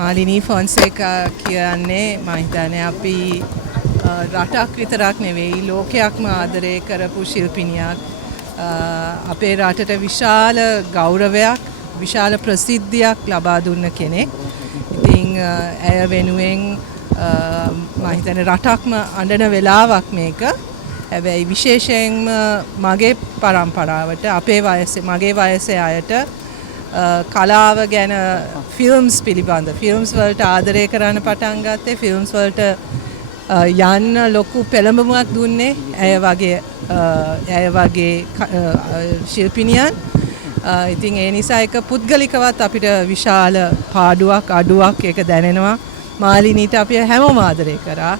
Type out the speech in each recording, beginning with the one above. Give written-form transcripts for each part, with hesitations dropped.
මාලිනී ෆොන්සේකා කියන්නේ මම හිතන්නේ අපි රටක් විතරක් නෙවෙයි ලෝකයක්ම ආදරය කරපු ශිල්පිනියක්. අපේ රටට විශාල ගෞරවයක් විශාල ප්‍රසිද්ධියක් ලබා දුන්න කෙනෙක්. ඉතින් ඇය වෙනුවෙන් මම හිතන්නේ රටක්ම අඬන වෙලාවක් මේක. හැබැයි විශේෂයෙන්ම මගේ පරම්පරාවට මගේ වයසේ අයට කලාව ගැන ෆිල්ම්ස් පිළිබඳ ෆිල්ම්ස් වලට ආදරය කරන්න පටන් ගත්තේ ෆිල්ම්ස් වලට යන්න ලොකු පෙළඹුමක් දුන්නේ ඇය වගේ ශිල්පිනියන්. ඉතින් ඒ නිසා එක පුද්ගලිකවත් අපිට විශාල පාඩුවක් අඩුවක් ඒක දැනෙනවා. මාලිනීට අපි හැමෝම ආදරය කරා.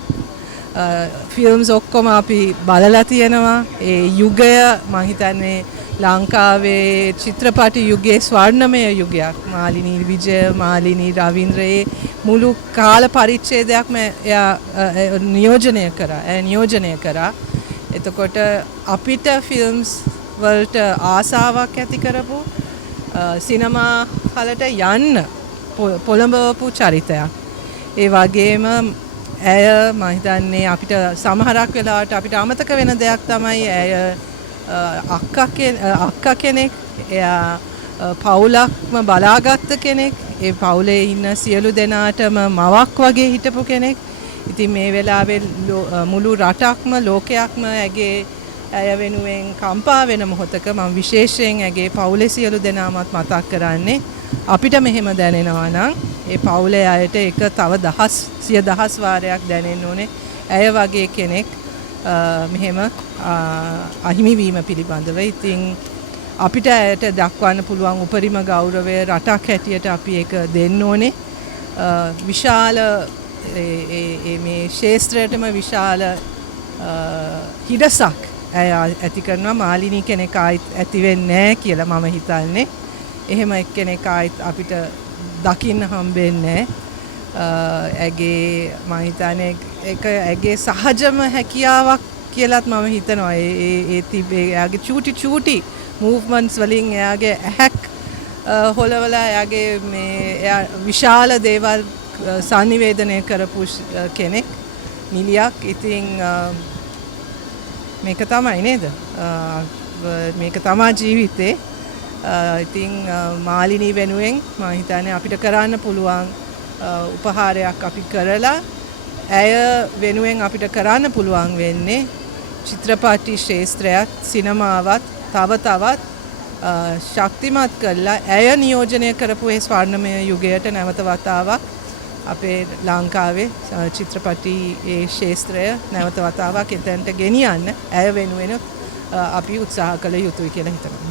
ෆිල්ම්ස් ඔක්කොම අපි බලලා තියෙනවා. ඒ යුගය මම හිතන්නේ ලංකාවේ චිත්‍රපටි යුගයේ ස්වර්ණමය යුගයක්. මාලිනී විජය, මාලිනී රවීන්ද්‍රයේ මුළු කාල පරිච්ඡේදයක්ම එයා නියෝජනය කරා. එතකොට අපිට ෆිල්ම්ස් වලට ආසාවක් ඇති කරපු සිනමා හලට යන්න පොළඹවපු චරිතයක්. ඒ වගේම ඇය මම හිතන්නේ අපිට සමහරක් වෙලාවට අපිට අමතක වෙන දෙයක් තමයි ඇය අක්කා කෙනෙක්. එයා පවුලක්ම බලාගත්ත කෙනෙක්. ඒ පවුලේ ඉන්න සියලු දෙනාටම මවක් වගේ හිටපු කෙනෙක්. ඉතින් මේ වෙලාවේ මුළු රටක්ම ලෝකයක්ම ඇය වෙනුවෙන් කම්පා වෙන මොහොතක මම විශේෂයෙන් ඇගේ පවුලේ සියලු දෙනාමත් මතක් කරන්නේ අපිට මෙහෙම දැනෙනවා නම් ඒ පවුලේ අයට ඒක තව දහස් වාරයක් දැනෙන්න ඕනේ. ඇය වගේ කෙනෙක් මෙහෙම අහිමි වීම පිළිබඳව. ඉතින් අපිට ඇයට දක්වන්න පුළුවන් උපරිම ගෞරවය රටක් හැටියට අපි ඒක දෙන්න ඕනේ. විශාල මේ ශාස්ත්‍රයටම විශාල හිඩසක් ඇය ඇති කරනවා. මාලිනී කෙනෙක් ආයිත් ඇති වෙන්නේ නැහැ කියලා මම හිතන්නේ. එහෙම එක්කෙනෙක් ආයිත් අපිට දකින්න හම්බෙන්නේ නැහැ. ඇගේ මම හිතන්නේ ඒක ඇගේ සහජම හැකියාවක් කියලාත් මම හිතනවා. ඒ තිබේ එයාගේ චූටි මූව්මන්ට්ස් වලින් එයාගේ ඇහැක් හොලවලා එයාගේ එයා විශාල දේවල් සංනිවේදනය කරපු කෙනෙක් නිලියක්. ඉතින් මේක තමයි නේද? මේක තමයි ජීවිතේ. ඉතින් මාලිනී වෙනුවෙන් මම හිතන්නේ අපිට කරන්න පුළුවන් උපහාරයක් අපි කරලා ඇය වෙනුවෙන් අපිට කරන්න පුළුවන් වෙන්නේ චිත්‍රපටි ශාස්ත්‍රයත් සිනමාවත් තවත් ශක්තිමත් කරලා ඇය නියෝජනය කරපු ඒ ස්වර්ණමය යුගයට නැවත වතාවක් අපේ ලංකාවේ චිත්‍රපටි ඒ ශාස්ත්‍රය නැවත වතාවක් එතනට ගෙනියන්න ඇය වෙනුවෙන් අපි උත්සාහ කළ යුතුයි කියලා හිතනවා.